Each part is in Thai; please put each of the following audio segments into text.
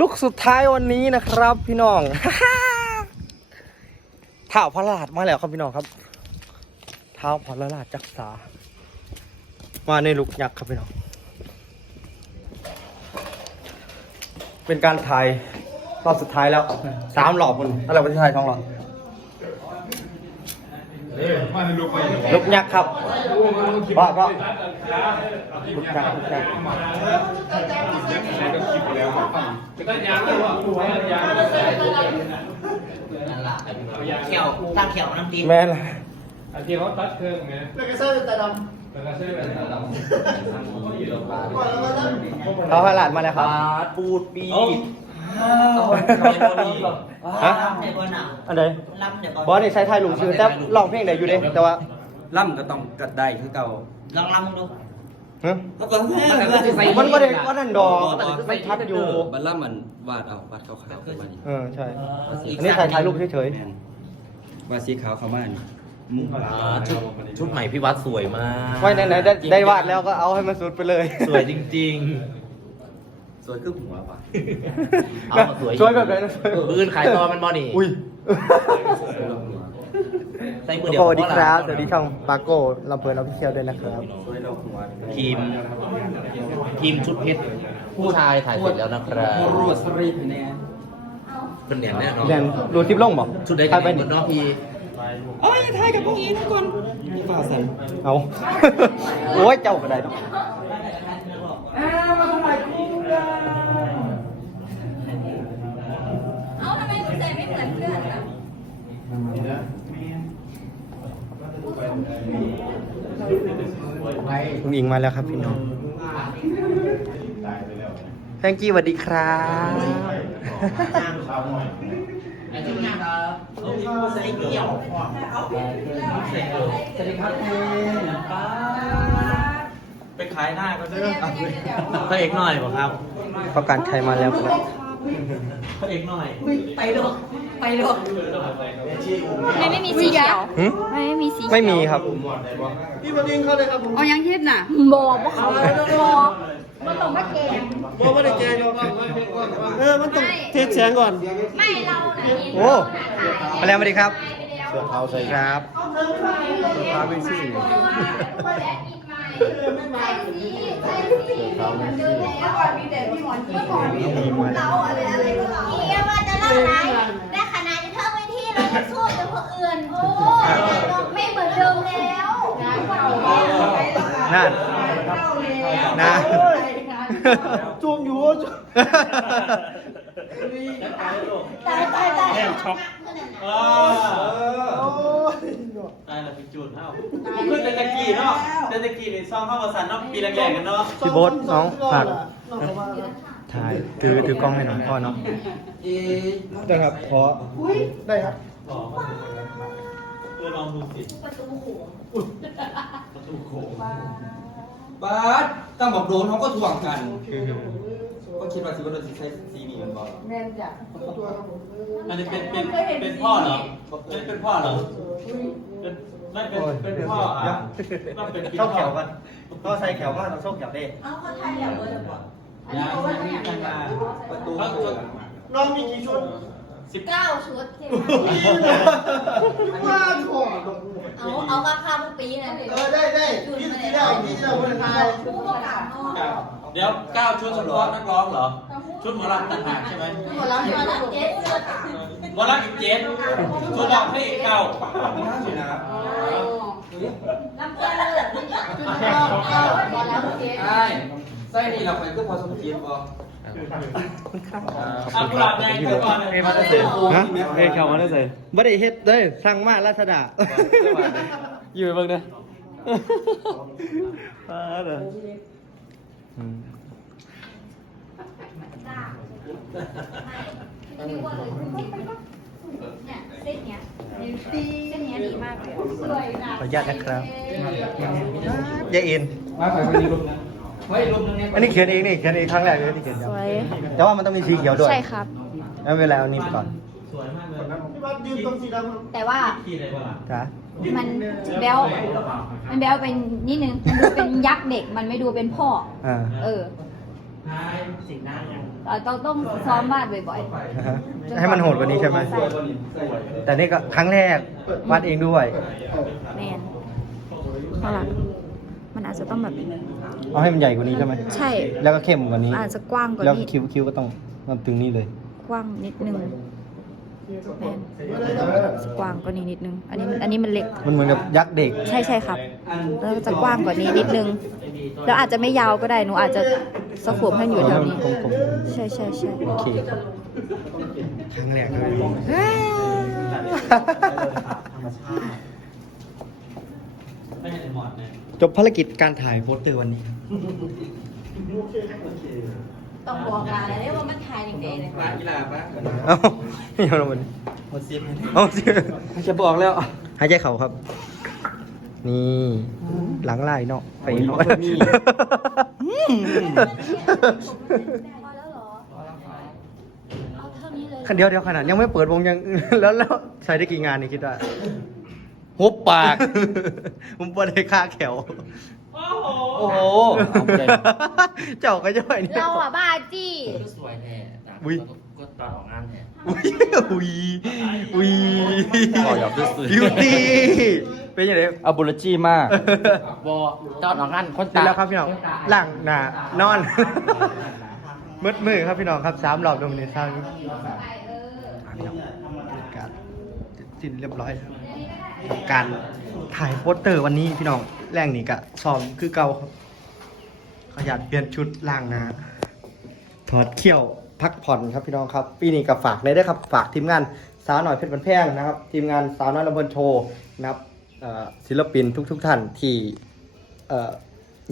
ลูกสุดท้ายวันนี้นะครับ พี่น้องเท้าพระราชมาแล้วครับพี่น้องครับ เท้าพระราชจักษา มาในลุกยักษ์ครับพี่น้อง เป็นการถ่ายรอบสุดท้ายแล้วสามหลอบคนอะไรวันที่ถ่ายสองหลอบลุกยักษ์ครับว่าว่าลุกยักษ์ลุกยักษ์ เขียวตั้งเขียวน้ำดีแม่นล่ะอันที่เขาตัดเครื่องไงแล้วก็เสื้อแต่ดแล้วก็เส้นแบบนั้นำก่อนแล้วก็นั่งเท้าพระราชมาแล้วครับปูดปีฮะลำเนี่ยบอลน่ะอันไหนลำเนี่ยบอสนี่ใช้ไทยลุงชื่อแต่ร้องเพลงได้อยู่เด้แต่ว่าล่ำก็ต้องกัดได้คือเก่าลองลำดู ฮะก็ต้องให้มันก็ได้ว่านั่นดอก มันชัดอยู่ บัลล่ำมันวาดเอาวาดขาวๆเข้ามานี่เออใช่ อันนี้ถ่ายถ่ายรูปเฉยแม่นวาดสีขาวเข้ามานี่อืมชุดชุดใหม่พี่วัดสวยมากๆไว้ไหนๆได้ได้วาดแล้วก็เอาให้มันสุดไปเลยสวยจริง สวยคือหัวป่ะๆเอามาสวยสวยแบบไหนนะสวยปืนขายตอมันบอนี่อุ้ย สวยรอบหัว ใส่มือเดียวสวัสดีครับสวัสดีช่องปาโก้ลำเพลินออฟฟิเชียลด้วยนะครับสวยรอบหัวทีมทีมชุดเพชรผู้ชายถ่ายเสร็จแล้วนะครับรูดสรีปแน่เป็นเหนียนแน่นอนแดนดูทิปล่องบอกชุดได้ถ่ากัยนไปหมดิดเนาะพี่นี่ฟ้าสั่นเอา โอ้ยเจ้าก็ได้ คุณอิงมาแล้วครับพี่น้องแ h งกี้สวัสดีครับไอ้ที่นี่ครับใส่เขียวสวัสดีครับป้าไปขายหน้าก็เด้อพระเอกหน่อยบอกครับประกันใครมาแล้วครับ พระเอกหน่อยไปดอกไปดอกทำไมไม่มีสีเขียวหึทำไมไม่มีสีไม่มีครับ พี่บดินเข้าเลยครับผมเอายังเฮ็ดน่ะบอกว่าเขาบอกมันต้องมาเกงบอกว่าได้แกงเออมันต้องเทสแสงก่อน ไม่เราน่ะเห็นโอ้ เราน่ะถ่ายมาแล้วสวัสดีครับ ไปแล้ว เสื้อขาวใส่ครับพาไปสิใส่สีใส่สีเหมือนเดิมแล้วก่อนมีแต่พี่หมอนที่ก่อนมีเราอะไรอะไรก็เราเรียกว่าจะเล่าอะไรได้ขนาดจะเท่าไว้ที่เราจะสู้กับคนอื่นโอ้ไม่เหมือนเดิมแล้วงานเก่านั่นนั่นจูมอยู่ ตายตายตายแอมช็อกโอ้ยตายแล้วพี่จูนเอ้าเพื่อนเดนตะกี้เนาะเดนตะกี้ในซองเข้ามาสันเนาะปีแรกๆกันเนาะพี่โบ๊ทน้องฝาก น้องเขามาถ่ายถือถือกล้องให้หน่อยพ่อเนาะได้ครับขอได้ครับเออลองดูสิประตูโขงประตูโขง บาสตั้งบอกโดนเขาก็ถ่วงกัน ก็คิดว่าสิว่าโดนสิใช้ซีนี่มันบอกตัวครับผมอันนี้เป็นเป็นเป็นพ่อเหรออันนี้เป็นพ่อเหรอเป็นไม่เป็นเป็นพ่ออะต้องเป็นพี่เข้าพ่แขอวกันก็ใส่แขวก็เราโชคแขวได้เอาเขาไทยแล้วเบอร์เดียวก่อนยายนี่กันมาประตูเขาน้องมีกี่ชุดสิบเก้าชุดใช่ไหมยุ่งว่าถั่วเอาเอามาข้ามปีนั่นเลยเออได้ได้ยี่สิบได้ยี่สิบได้คนไทยผู้ประกาศ เดี๋ยวเก้าชุดเฉพาะนักร้องเหรอ ชุดหมอลำต่างหากใช่ไหมหมดแล้วหมดแล้วเจ๊ชุดหมอลำอีกเจ็ดชุดรองให้อีกเก้าลำเพื่อนเลยชุดเก้าเก้าหมดแล้วเจ๊ใช่ใส่นี่เราไปก็พอสมควรบออากุหลาบแดงไปก่อนเลยฮะเฮ้ยแขวมาได้ใส่บ่ได้เฮ็ดเด้ยสั่งมาราชดาอยู่เบิ่งเด้ออ่าเด้อ อืมเนี่ยเส้นเนี้ยเส้นเนี้ยดีมากเลยสวยนะขออนุญาตนะครับยายอินมาไปไปรูปนะไว้รูปนึงเนี่ยอันนี้เขียนเองนี่เขียนเองครั้งแรกเลยที่เขียนครับแต่ว่ามันต้องมีสีเขียวด้วยใช่ครับไม่เป็นไรเอานี่ไปก่อนสวยมากเลยพี่บัดยืนตรงสีดำครับแต่ว่าขี่เลยป่ะจ้ะ มันแบลมันแบลเป็นนิดนึงมันดูเป็นยักษ์เด็กมันไม่ดูเป็นพ่อ อ่าเออสีหน้ายังเราต้องต้องซ้อมวาดบ่อยนะฮะให้มันโหดกว่านี้ใช่ไหม แต่นี่ก็ครั้งแรกวาดเองด้วยๆแมนข้างหลังมันอาจจะต้องแบบ เอาให้มันใหญ่กว่านี้ใช่ไหมใช่ แล้วก็เข้มกว่านี้อาจจะกว้างกว่าแล้วนี้คิ้วคิ้วก็ต้องมันตึงนี่เลย กว้างนิดนึง แมนกว้างกว่านี้นิดนึง อันนี้มันอันนี้มันเล็ก มันเหมือนกับยักษ์เด็ก ใช่ใช่ครับ แล้วจะกว้างกว่านี้นิดนึง แล้วอาจจะไม่ยาวก็ได้ หนูอาจจะสะโขบให้อยู่แถวนี้กลมใช่ใช่ใช่ๆโอเคครับครั้งแรกเลยไม่ใช่หมอนเนี่ยจบภารกิจการถ่ายโปสเตอร์วันนี้ครับ ต้องบอกกันเลยว่ามันถ่ายอย่างเดเลยปลากีฬาปะเอ้าไม่เอาลงมาดิหมดซิมเอาสิจะบอกแล้วหายใจเข่าครับ นี่หลังไล่เนาะไปเนาะพอแล้วเหรอ เอาเท่านี้เลยคันเดียวเดียวขนาดยังไม่เปิดวงยัง แล้วแล้วใช้ได้กี่งานนี่คิดว่าหุบปาก ผมปวดให้ค่าแขว โอ้โห เจ้าก็ย่อยเนี่ย เราอะบ้าจี้ก็สวยแท้แต่อุ๊ยก็ตอนออกงานแท้อุ้ยอุ้ยอุ้ยขอหยอกด้วยสิบิวตี้เป็นยังไง อาบูลจีมาก บอตอนออกงานคนเสร็จตาแล้วครับพี่น้องหลังหนานอน มืดมือครับพี่น้องครับสามรอบตรงนี้ทางพี่น้องการสิ้นเรียบร้อยครับ กับการถ่ายโปสเตอร์วันนี้พี่น้องแรงนี่กะซ้อมคือเก่าขยันเปลี่ยนชุดล่างนาถอดเขี้ยวพักผ่อนครับพี่น้องครับ ปีนี้ก็ฝากเลยด้วยครับฝากทีมงานสาวหน่อยเพชรบันแพงนะครับ ทีมงานสาวน้อยลำเบินโชว์นะครับศิลปินทุกๆท่านที่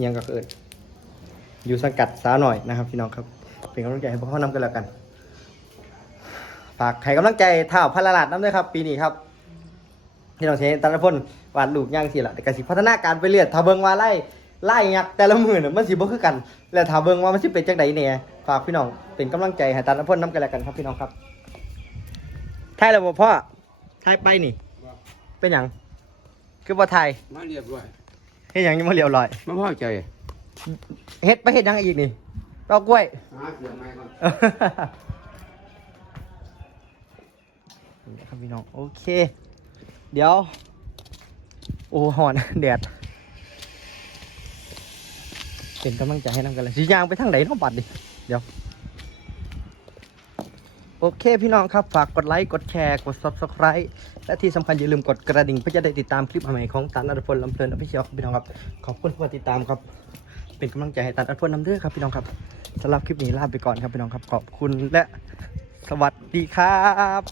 ยังก็เกิดอยู่สังกัดสาวหน่อยนะครับพี่น้องครับเป็นกำลังใจให้พวกเขานำกันแล้วกัน ฝากให้กำลังใจท่าวพันละลาดน้ำด้วยครับ ปีนี้ครับ พี่น้องเชนตานพลวาดลูกย่างสิละแต่กสิพัฒนาการไปเรื่อยถ้าเบิ่งว่าไล่ไล่ยักษ์แต่ละมือเนี่ยมันสิบ่คือกัน แล้วถ้าเบิ่งว่ามันสิเป็นจังไดเนี่ยฝากพี่น้องเป็นกำลังใจให้ตานพลน้ำกันแล้วกันครับพี่น้องครับถ่ายแล้วบ่พ่อถ่ายไปนี่ เป็นหยังคือบ่ถ่ายมาเรียบร้อยเฮ็ดหยังยังบ่เรียบร้อยมาพอใจเฮ็ดไปเฮ็ดหยังอีกนี่ดอกกล้วยหาเสียงไม้ก่อนนี่ครับพี่น้องโอเค เดี๋ยว โอ้หอนแดดเป็นกำลังใจให้น้ำกันเลยสียางไปทางไหนน้องบัดดิเดี๋ยวโอเคพี่น้องครับ ฝากกดไลค์ กดแชร์ กด subscribe และที่สำคัญอย่าลืมกดกระดิ่งเพื่อจะได้ติดตามคลิปใหม่ของตันอัตพลลำเพลินอภิเชียวพี่น้องครับ ขอบคุณที่มาติดตามครับ เป็นกำลังใจให้ตันอัตพลนำเด้อครับพี่น้องครับสำหรับคลิปนี้ลาไปก่อนครับพี่น้องครับ ขอบคุณและสวัสดีครับ